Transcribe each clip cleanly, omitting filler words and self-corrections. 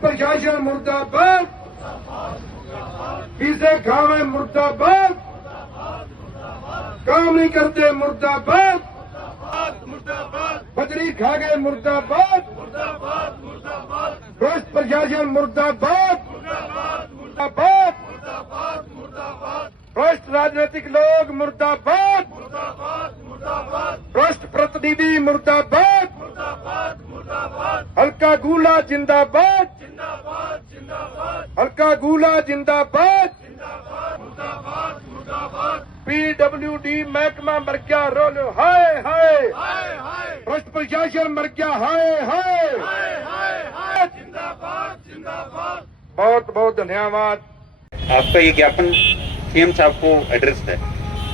प्रशासन मुर्दाबाद, वीजे खावे मुर्दाबाद, काम नहीं करते मुर्दाबाद, बजरी खा गए मुर्दाबाद, भ्रष्ट प्रशासन मुर्दाबाद, भ्रष्ट राजनीतिक लोग मुर्दाबाद, भ्रष्ट प्रतिनिधि मुर्दाबाद, हल्का गूला जिंदाबाद, हल्का गूला जिंदाबाद, पीडब्ल्यूडी महकमा मर गया, रोलो हाय हाय, भ्रष्ट प्रशासन मर गया, हाय हाय, बहुत बहुत धन्यवाद। आपका ये ज्ञापन सीएम साहब को एड्रेस है,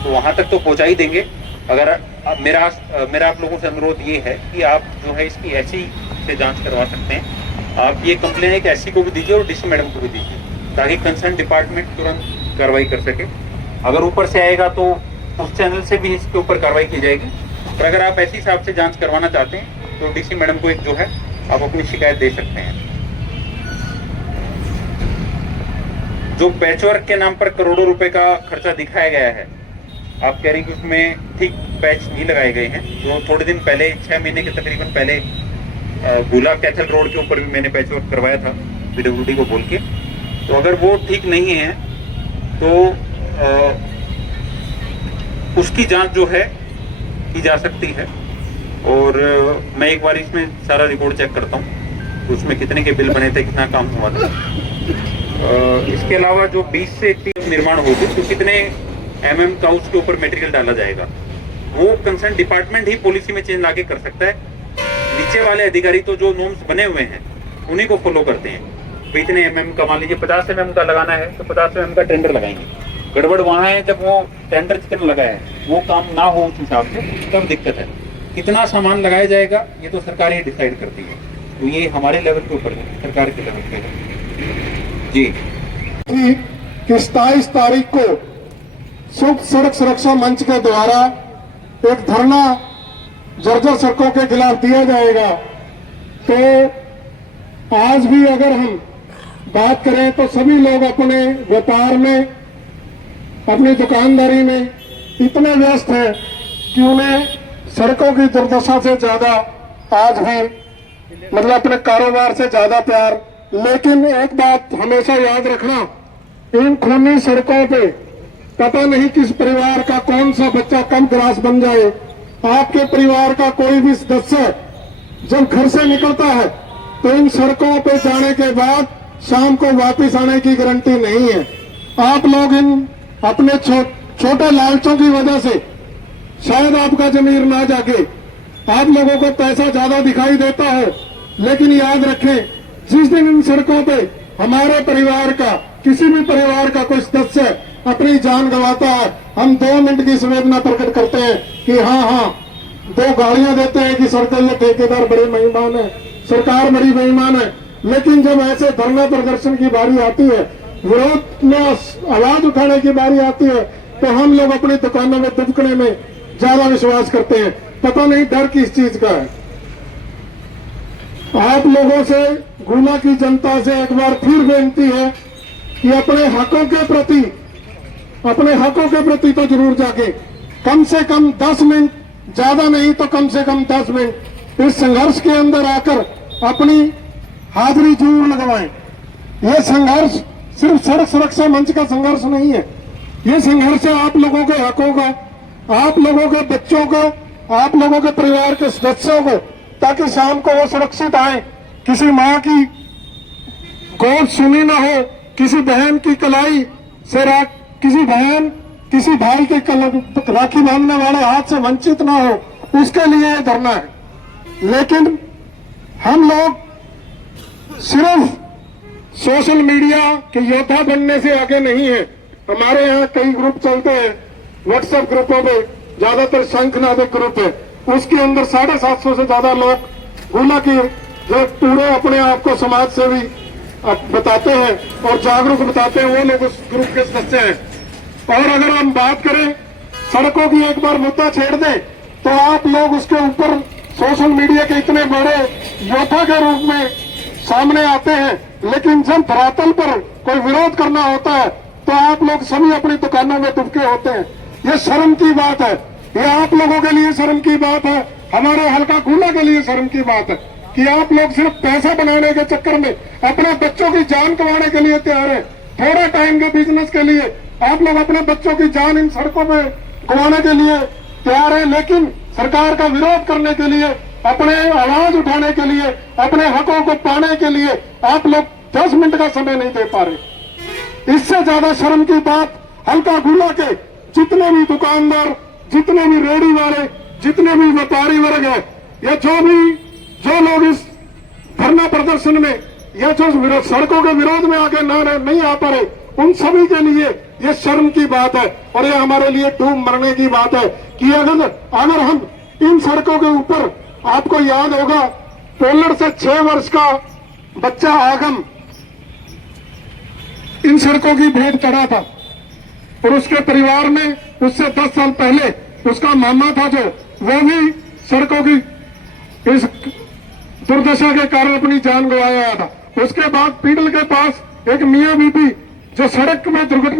तो वहां तक तो पहुंचा ही देंगे। अगर मेरा आप लोगों से अनुरोध ये है कि आप जो है इसकी एससी से जांच करवा सकते हैं। आप ये कंप्लेन एक एससी को भी दीजिए और डीसी मैडम को भी दीजिए, ताकि कंसर्न डिपार्टमेंट तुरंत कार्रवाई कर सके। अगर ऊपर से आएगा तो उस चैनल से भी इसके ऊपर कार्रवाई की जाएगी। और अगर आप एससी साहब से जांच करवाना चाहते हैं तो डीसी मैडम को एक जो है आप अपनी शिकायत दे सकते हैं। जो पैचवर्क के नाम पर करोड़ों रुपए का खर्चा दिखाया गया है, आप कह रहे हैं कि उसमें ठीक पैच नहीं लगाए गए हैं। जो थोड़े दिन पहले 6 महीने के तकरीबन पहले गुला कैथल रोड के ऊपर भी मैंने पैचवर्क करवाया था पीडब्ल्यूडी को बोल के। तो अगर वो ठीक नहीं है तो उसकी जांच जो है की जा सकती है। और मैं एक बार इसमें सारा रिकॉर्ड चेक करता हूँ तो उसमें कितने के बिल बने थे, कितना काम हुआ था। इसके अलावा जो 20 से 30 निर्माण होगी तो कितने MM का उसके ऊपर मटेरियल डाला जाएगा, वो कंसर्न डिपार्टमेंट ही पॉलिसी में चेंज लाके कर सकता है। नीचे वाले अधिकारी तो जो नॉर्म्स बने हुए हैं उन्हीं को फॉलो करते हैं। तो इतने MM का मान लीजिए 50 MM का लगाना है तो 50 MM का टेंडर लगाएंगे। गड़बड़ वहां है जब वो टेंडर जितना लगाया है वो काम ना हो उस हिसाब से, तब दिक्कत है। कितना सामान लगाया जाएगा ये तो सरकार ही डिसाइड करती है, तो ये हमारे लेवल के ऊपर है, सरकार के लेवल पे है जी। कि 27 तारीख को शुभ सड़क सुरक्षा मंच के द्वारा एक धरना जर्जर सड़कों के खिलाफ दिया जाएगा। तो आज भी अगर हम बात करें तो सभी लोग अपने व्यापार में, अपनी दुकानदारी में इतने व्यस्त हैं कि उन्हें सड़कों की दुर्दशा से ज्यादा आज भी मतलब अपने कारोबार से ज्यादा प्यार। लेकिन एक बात हमेशा याद रखना, इन खूनी सड़कों पे पता नहीं किस परिवार का कौन सा बच्चा कम ग्रास बन जाए। आपके परिवार का कोई भी सदस्य जब घर से निकलता है तो इन सड़कों पे जाने के बाद शाम को वापस आने की गारंटी नहीं है। आप लोग इन अपने छोटे लालचों की वजह से शायद आपका जमीर ना जागे, आप लोगों को पैसा ज्यादा दिखाई देता है, लेकिन याद रखें जिस दिन इन सड़कों पे हमारे परिवार का, किसी भी परिवार का कोई सदस्य अपनी जान गंवाता है, हम 2 मिनट की संवेदना प्रकट करते हैं कि हाँ 2 गाड़ियां देते हैं कि सरकार ये ठेकेदार बड़े बेईमान है, सरकार बड़ी बेईमान है। लेकिन जब ऐसे धरना प्रदर्शन की बारी आती है, विरोध में आवाज उठाने की बारी आती है, तो हम लोग अपनी दुकानों में दुबकने में ज्यादा विश्वास करते हैं। पता नहीं डर किस चीज का है। आप लोगों से, गुना की जनता से एक बार फिर बेनती है कि अपने हकों के प्रति तो जरूर जागे। कम से कम 10 मिनट, ज्यादा नहीं तो कम से कम 10 मिनट इस संघर्ष के अंदर आकर अपनी हाजिरी जरूर लगवाएं। ये संघर्ष सिर्फ सड़क सुरक्षा मंच का संघर्ष नहीं है, ये संघर्ष है आप लोगों के हकों का, आप लोगों के बच्चों को, आप लोगों के परिवार के सदस्यों को, ताकि शाम को वो सुरक्षित आए, किसी माँ की गोद सुनी ना हो, किसी बहन की कलाई से किसी बहन, किसी भाई के राखी बांधने वाले हाथ से वंचित ना हो, उसके लिए ये धरना है। लेकिन हम लोग सिर्फ सोशल मीडिया के योद्धा बनने से आगे नहीं है। हमारे यहाँ कई ग्रुप चलते हैं, व्हाट्सएप ग्रुपों पे, ज्यादातर शंखनादक ग्रुप है, उसके अंदर 750 से ज्यादा लोग गुना की जो पूरे अपने आप को समाज सेवी बताते हैं और जागरूक बताते हैं, वो लोग उस ग्रुप के सदस्य हैं। और अगर हम बात करें सड़कों की, एक बार मुद्दा छेड़ दें तो आप लोग उसके ऊपर सोशल मीडिया के इतने बड़े योद्धा के रूप में सामने आते हैं लेकिन जब धरातल पर कोई विरोध करना होता है तो आप लोग सभी अपनी दुकानों में दुबके होते हैं। ये शर्म की बात है, ये आप लोगों के लिए शर्म की बात है, हमारे हल्का खूला के लिए शर्म की बात है कि आप लोग सिर्फ पैसा बनाने के चक्कर में अपने बच्चों की जान गंवाने के लिए तैयार है। थोड़े टाइम के बिजनेस के लिए आप लोग अपने बच्चों की जान इन सड़कों में गंवाने के लिए तैयार है, लेकिन सरकार का विरोध करने के लिए, अपने आवाज उठाने के लिए, अपने हकों को पाने के लिए आप लोग 10 मिनट का समय नहीं दे पा रहे। इससे ज्यादा शर्म की बात हल्का खूला के जितने भी दुकानदार, जितने भी रेहड़ी वाले, जितने भी व्यापारी वर्ग है, या जो लोग इस धरना प्रदर्शन में या जो सड़कों के विरोध में आगे नहीं आ पा रहे, उन सभी के लिए ये शर्म की बात है और ये हमारे लिए डूब मरने की बात है कि अगर हम इन सड़कों के ऊपर, आपको याद होगा पोलर से 6 वर्ष का बच्चा आगम इन सड़कों की भेंट चढ़ा था और उसके परिवार में उससे 10 साल पहले उसका मामा था जो वो भी सड़कों की इस दुर्दशा के कारण अपनी जान गंवाया था। उसके बाद पीडल के पास एक मियां बीबी जो सड़क में दुर्घटना